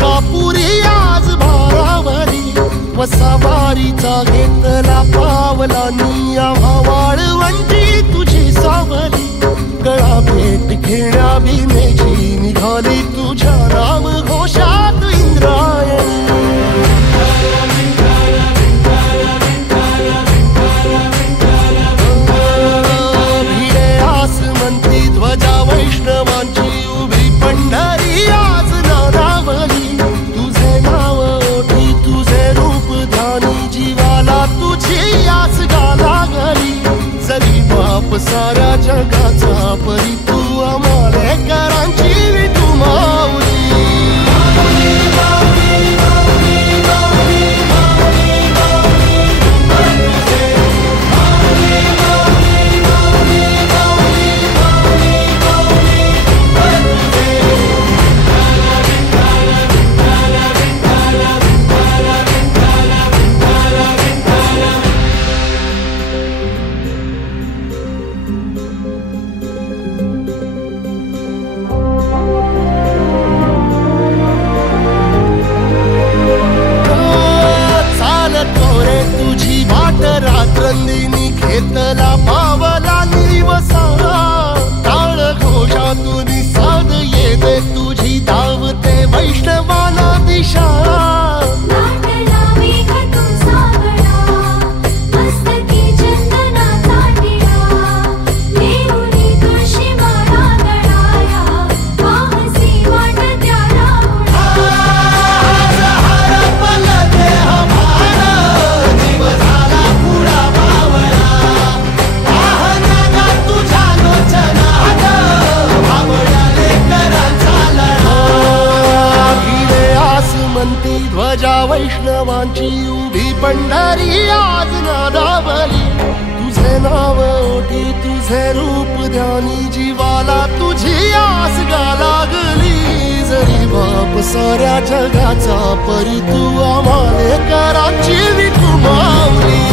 मलकापुरी आज भारावरी वसावारीचा घेतला पावला निया वाळवंटी तुझी सावली गळा भेट घेण्या भीमेची निघाली तुझ्या नाम घोषात इंद्रायणी भिडे आसमंती ध्वजा वैष्णवांची उभी पंढरी आज नानावली तुझे नाव ओठी तुझे रूप ध्यानी जीवाला तुझी आस लागली जरी बाप साऱ्या जगाचा परी तू आमालेकरांची विठू माऊली रात्रंदिनी घेतला पावला निवसा टाळ घोषातून साध येते तुझी धावते वैष्णवाला दिशा ध्वजा वैष्णवांची उभी पंढरी आज नादावली तुझे नाव ओठी तुझे रूप ध्यानी जीवाला तुझी आस लागली जरी बाप साऱ्या जगाचा परी तू आमालेकरांची विठू माऊली